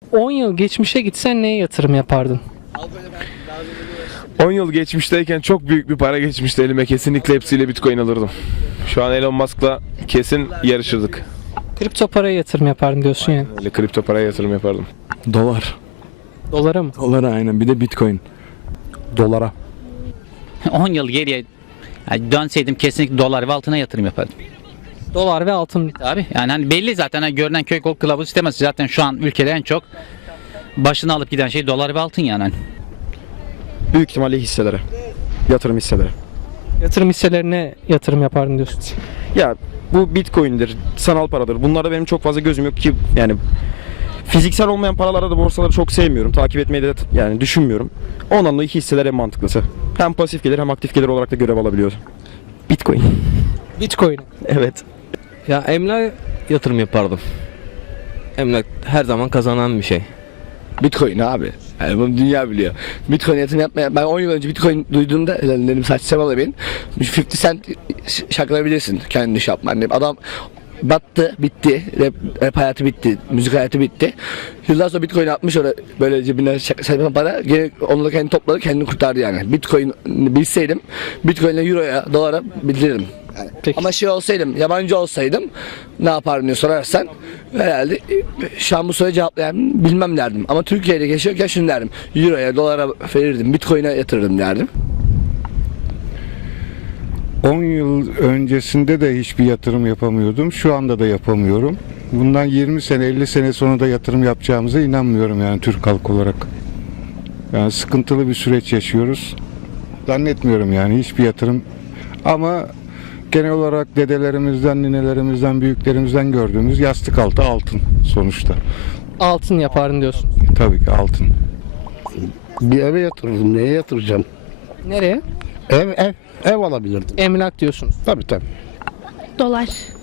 10 yıl geçmişe gitsen neye yatırım yapardın? 10 yıl geçmişteyken çok büyük bir para geçmişti elime. Kesinlikle hepsiyle Bitcoin alırdım. Şu an Elon Musk'la kesin yarışırdık. Kripto paraya yatırım yapardın diyorsun yani. Öyle kripto paraya yatırım yapardım. Dolar. Dolara mı? Dolara aynen. Bir de Bitcoin. Dolara. 10 yıl geriye dönseydim kesinlikle dolar ve altına yatırım yapardım. Dolar ve altın. Abi yani hani belli zaten hani görünen köy kol kılavuz istemez. Zaten şu an ülkede en çok başını alıp giden şey dolar ve altın yani. Büyük ihtimalle hisselere. Yatırım hisselere. Yatırım hisselerine yatırım yapardın diyorsun. Ya bu Bitcoin'dir, sanal paradır. Bunlarda benim çok fazla gözüm yok ki yani fiziksel olmayan paralarda da borsaları çok sevmiyorum. Takip etmeyi de yani düşünmüyorum. Ondan dolayı hisseler en mantıklısı. Hem pasif gelir hem aktif gelir olarak da görev alabiliyor. Bitcoin. Bitcoin. Evet. Ya emlak yatırım yapardım. Emlak her zaman kazanan bir şey. Bitcoin abi. Yani bunu dünya biliyor. Bitcoin yatırım yapmaya ben 10 yıl önce Bitcoin duyduğumda dedim saçmalama ben. 50 Cent şarkıları bilirsin kendini iş yapma. Hani adam battı, bitti. Rap hayatı bitti. Müzik hayatı bitti. Yıllar sonra Bitcoin atmış oraya böyle cebine saçma para. Gene onu da kendi topladı, kendini kurtardı yani. Bitcoin bilseydim Bitcoin'le Euro'ya, dolara bildiririm. Yani. Ama şey olsaydım, yabancı olsaydım ne yapardım diye sorarsan herhalde şu an bu soruya cevaplayan bilmem derdim. Ama Türkiye'de yaşıyorken şunu derdim. Euro'ya, dolara verirdim, Bitcoin'e yatırırdım derdim. 10 yıl öncesinde de hiçbir yatırım yapamıyordum. Şu anda da yapamıyorum. Bundan 20 sene, 50 sene sonra da yatırım yapacağımıza inanmıyorum yani Türk halkı olarak. Yani sıkıntılı bir süreç yaşıyoruz. Zannetmiyorum yani hiçbir yatırım. Ama genel olarak dedelerimizden, ninelerimizden, büyüklerimizden gördüğümüz yastık altı altın sonuçta. Altın yapardın diyorsun. Tabii ki altın. Bir eve yatırırdım. Neye yatıracağım? Nereye? Ev alabilirdim. Emlak diyorsunuz. Tabii tabii. Dolar.